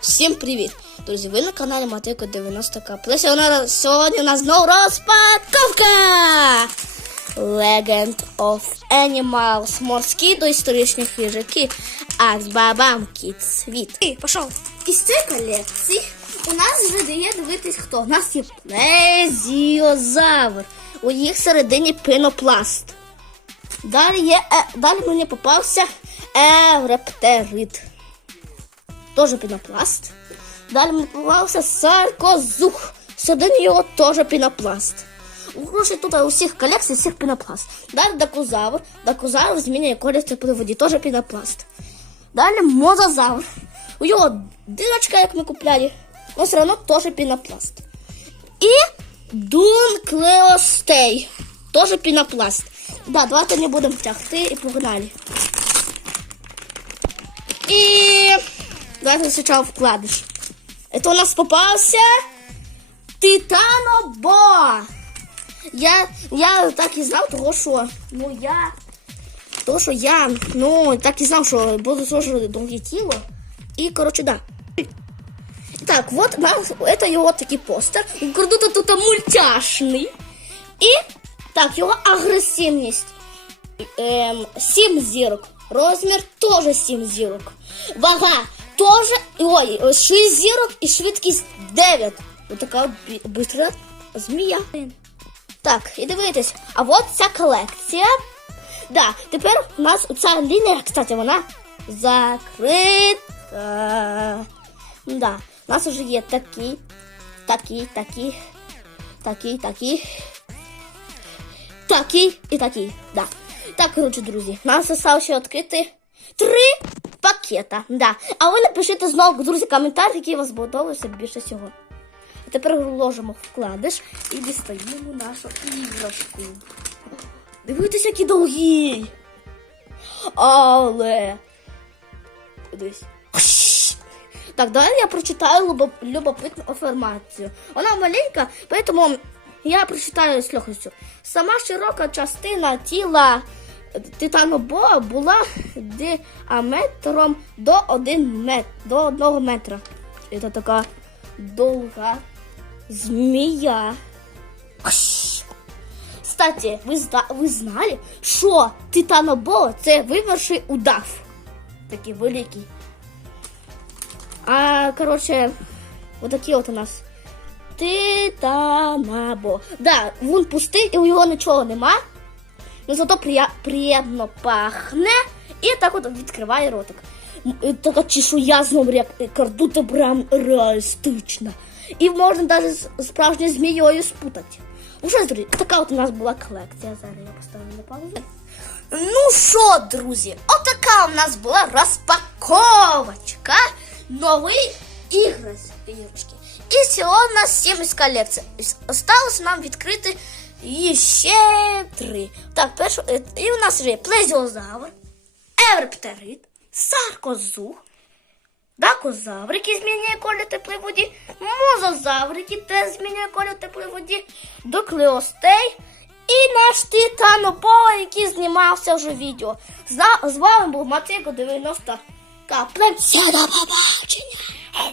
Всім привіт! Друзі, ви на каналі Матико 90 к Сьогодні, у нас знову розпаковка! Legend of Animals. Морські доісторичні хижаки. Аксбабам Кіт Світ. І пішов. Із цієї колекції у нас вже дає дивитись хто. У нас є плезіозавр. У їх всередині пенопласт. Далі, є, е, далі мені попався еврептерид. Тоже пінопласт. Далі мені саркозух. Всередині його теж пінопласт. Гроші тут у всіх колекцій, всіх пінопласт. Далі дакозавр. Дакозавр змінює колір тепловоді, теж пінопласт. Далі мозазавр. У його дирочка, як ми купляли, але все одно теж пінопласт. І Дунклеостей. Теж пінопласт. Да, давайте не будемо тягти і погнали. І давайте спочатку вкладиш. Это у нас попався Титанобо. Я, я так і знав, того що, ну я, того що я, ну так і знав, що буде дуже довге тіло. І, коротше, да. Так, вот нас, это його такий постер. Тут тут мультяшний. І так, його агресивність. Ем, 7 зірок. Розмір теж 7 зірок. Вага теж. Ой, 6 зірок і швидкість 9. Ось така бистра змія. Так, і дивитесь, а от ця колекція. Да, тепер у нас ця лінія, кстати, вона закрита. Да, у нас вже є такі, такі, такі, такі, такі, такі і такі. Да. Так, коротше, друзі, нам залишилося відкрити три пакета. Да. А ви напишіть знову, друзі, коментар, який вас сподобався більше всього. А тепер вложимо вкладиш і дістаємо нашу іграшку. Дивіться, який довгий. Але. Дивись. Так, давай я прочитаю любо- любопитну інформацію. Вона маленька, поэтому я прочитаю з легкостю. Сама широка частина тіла титанобоа була діаметром до 1 мет, до 1 метра. Це така довга змія. Кстати, ви, зна- ви знали, що титанобоа це вимерший удав. Такий великий. А, короче, вот вот у нас. Титанабо. Да, він пустий і у його нічого нема. Ну зато приємно пахне. І так от відкриває ротик. І Така чешуя знову як кардута прям реалістична. І можна навіть справжньою змією спутати. Ну друзі, така от у нас була колекція. Зараз я поставлю на паузу. Ну що, друзі, отака у нас була розпаковочка нової іграш- іграшки. І сьогодні у нас 7 із колекцій. Осталось нам відкрити ще три. Так, перше, е, і у нас вже є плезіозавр, еврептерид, саркозух, дакозавр, який змінює колір теплої воді, мозазавр, який теж змінює колір теплої воді, доклеостей і наш титанопова, який знімався вже відео. З вами був Матико 90 Каплен. Все до побачення!